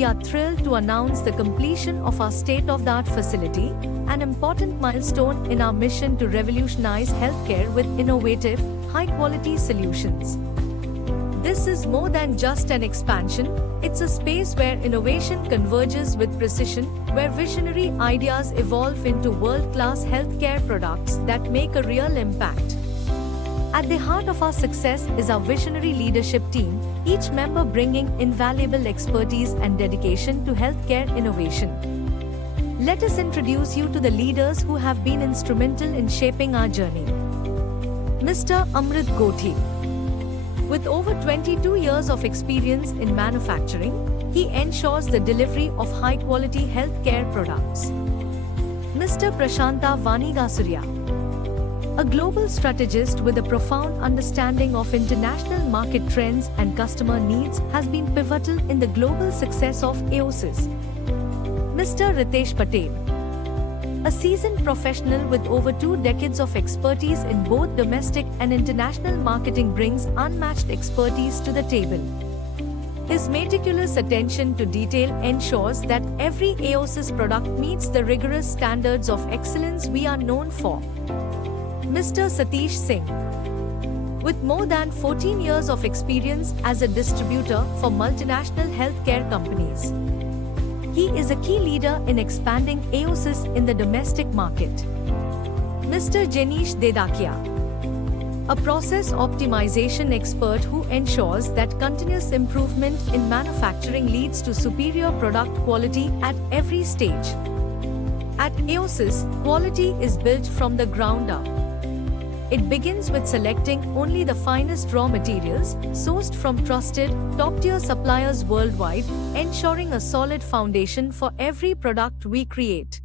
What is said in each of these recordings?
we are thrilled to announce the completion of our state-of-the-art facility, an important milestone in our mission to revolutionize healthcare with innovative, high-quality solutions. This is more than just an expansion, it's a space where innovation converges with precision, where visionary ideas evolve into world-class healthcare products that make a real impact. At the heart of our success is our visionary leadership team, each member bringing invaluable expertise and dedication to healthcare innovation. Let us introduce you to the leaders who have been instrumental in shaping our journey. Mr. Amrit Gothi. With over 22 years of experience in manufacturing, he ensures the delivery of high-quality healthcare products. Mr. Prashanta Vanigasurya. A global strategist with a profound understanding of international market trends and customer needs, has been pivotal in the global success of Aosys. Mr. Ritesh Patel. A seasoned professional with over 2 decades of expertise in both domestic and international marketing brings unmatched expertise to the table. His meticulous attention to detail ensures that every Aosys product meets the rigorous standards of excellence we are known for. Mr. Satish Singh. With more than 14 years of experience as a distributor for multinational healthcare companies, he is a key leader in expanding Aosys in the domestic market. Mr. Jenish Dedakia. A process optimization expert who ensures that continuous improvement in manufacturing leads to superior product quality at every stage. At Aosys, quality is built from the ground up. It begins with selecting only the finest raw materials, sourced from trusted, top-tier suppliers worldwide, ensuring a solid foundation for every product we create.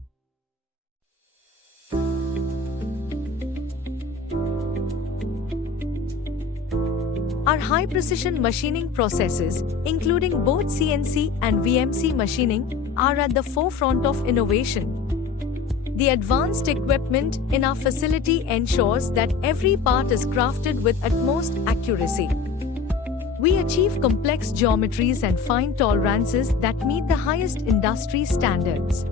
Our high-precision machining processes, including both CNC and VMC machining, are at the forefront of innovation. The advanced equipment in our facility ensures that every part is crafted with utmost accuracy. We achieve complex geometries and fine tolerances that meet the highest industry standards.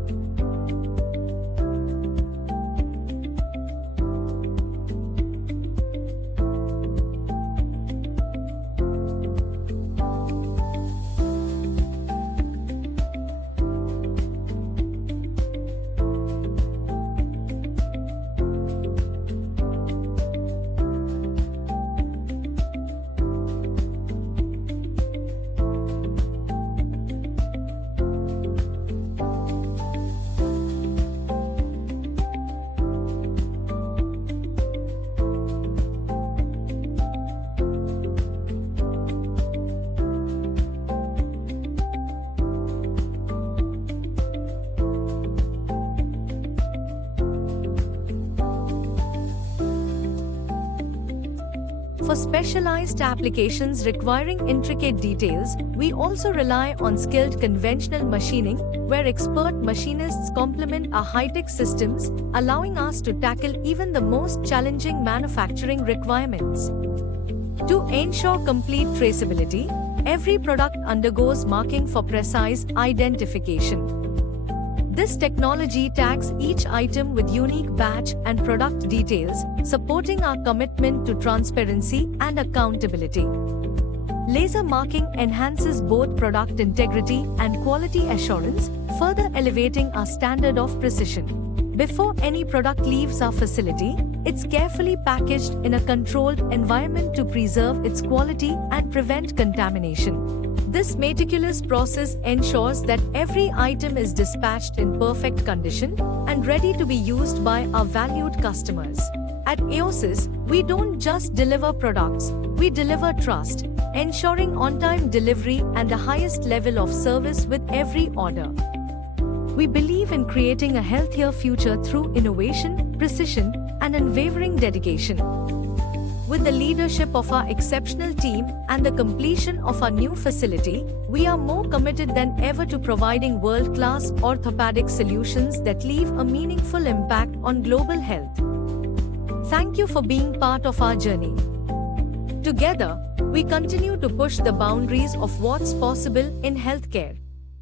For specialized applications requiring intricate details, we also rely on skilled conventional machining, where expert machinists complement our high-tech systems, allowing us to tackle even the most challenging manufacturing requirements. To ensure complete traceability, every product undergoes marking for precise identification. This technology tags each item with unique badge and product details, supporting our commitment to transparency and accountability. Laser marking enhances both product integrity and quality assurance, further elevating our standard of precision. Before any product leaves our facility, it's carefully packaged in a controlled environment to preserve its quality and prevent contamination. This meticulous process ensures that every item is dispatched in perfect condition and ready to be used by our valued customers. At Aosys, we don't just deliver products, we deliver trust, ensuring on-time delivery and the highest level of service with every order. We believe in creating a healthier future through innovation, precision, and unwavering dedication. With the leadership of our exceptional team and the completion of our new facility, we are more committed than ever to providing world-class orthopedic solutions that leave a meaningful impact on global health. Thank you for being part of our journey. Together, we continue to push the boundaries of what's possible in healthcare.